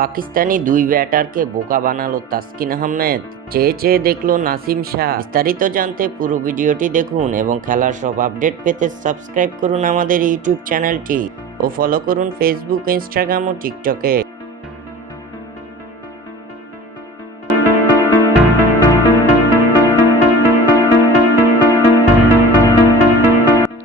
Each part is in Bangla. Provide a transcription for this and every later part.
পাকিস্তানি দুই ব্যাটারকে বোকা বানালো তাসকিন আহমেদ, চেয়ে চেয়ে দেখলো নাসিম শাহ। বিস্তারিত জানতে পুরো ভিডিওটি দেখুন এবং খেলার সব আপডেট পেতে সাবস্ক্রাইব করুন আমাদের ইউটিউব চ্যানেলটি ও ফলো করুন ফেসবুক, ইনস্টাগ্রাম ও টিকটকে।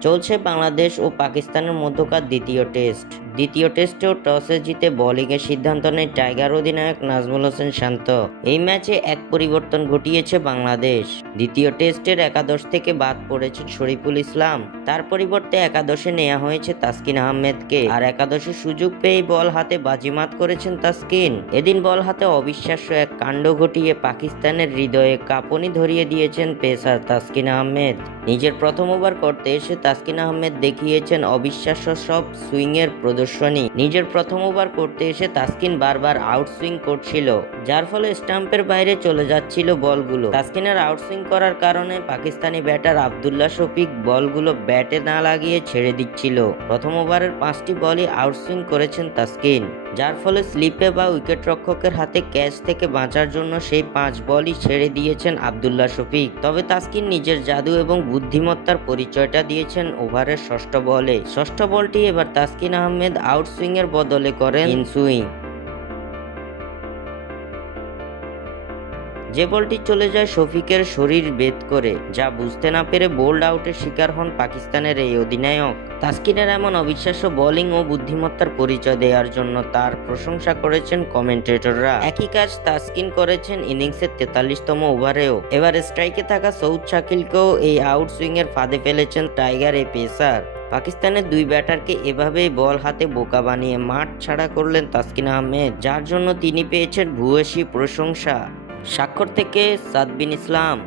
চলছে বাংলাদেশ ও পাকিস্তানের মধ্যকার দ্বিতীয় টেস্টেও টসে জিতে বোলিংয়ের সিদ্ধান্ত নেয় টাইগার অধিনায়ক নাজমুল হোসেন শান্ত। এই ম্যাচে এক পরিবর্তন ঘটিয়েছে বাংলাদেশ। দ্বিতীয় টেস্টের একাদশ থেকে বাদ পড়েছে শরীফুল ইসলাম, তার পরিবর্তে একাদশে নেওয়া হয়েছে তাসকিন আহমেদকে। আর একাদশে সুযোগ পেয়ে বল হাতে বাজিমাত করেছেন তাসকিন। এদিন বল হাতে অবিশ্বাস্য এক কাণ্ড ঘটিয়ে পাকিস্তানের হৃদয়ে কাঁপুনি ধরিয়ে দিয়েছেন পেসার তাসকিন আহমেদ। নিজের প্রথম ওভার করতে এসে তাসকিন আহমেদ দেখিয়েছেন অবিশ্বাস্য সব সুইংয়ের প্রদর্শনী। নিজের প্রথম ওভার করতে এসে তাসকিন বারবার আউটসুইং করছিল, যার ফলে স্টাম্পের বাইরে চলে যাচ্ছিল বলগুলো। তাসকিনের আউটসুইং করার কারণে পাকিস্তানি ব্যাটার আব্দুল্লাহ শফিক বলগুলো ব্যাটে না লাগিয়ে ছেড়ে দিচ্ছিল। প্রথম ওভারের 5টি বলই আউটসুইং করেছেন তাসকিন, যার ফলে স্লিপে বা উইকেট রক্ষকের হাতে ক্যাচ থেকে বাঁচার জন্য সেই 5 বলই ছেড়ে দিয়েছেন আব্দুল্লাহ শফিক। তবে তাসকিন নিজের জাদু এবং বুদ্ধিমত্তার পরিচয়টা দিয়েছেন ওভারের ষষ্ঠ বলে। ষষ্ঠ বলটি এবার তাসকিন আহমেদ আউটসুইং এর বদলে করেন ইনসুইং, যে বলটি চলে যায় শফিকের শরীর ভেদ করে, যা বুঝতে না পেরে বোল্ড আউটের শিকার হন পাকিস্তানের এই অধিনায়ক। তাসকিনের এমন অবিশ্বাস্য বোলিং ও বুদ্ধিমত্তার পরিচয় দেওয়ার জন্য তার প্রশংসা করেছেন কমেন্টেটররা। একই কাজ তাসকিন করেছেন ইনিংসের 43তম ওভারেও। এবার স্ট্রাইকে থাকা সৌদ শাকিলকেও এই আউটসুইং এর ফাঁদে ফেলেছেন টাইগার এই পেসার। পাকিস্তানের দুই ব্যাটারকে এভাবেই বল হাতে বোকা বানিয়ে মাঠ ছাড়া করলেন তাসকিন আহমেদ, যার জন্য তিনি পেয়েছেন ভূয়সী প্রশংসা। স্বাক্ষর থেকে সাদবিন ইসলাম।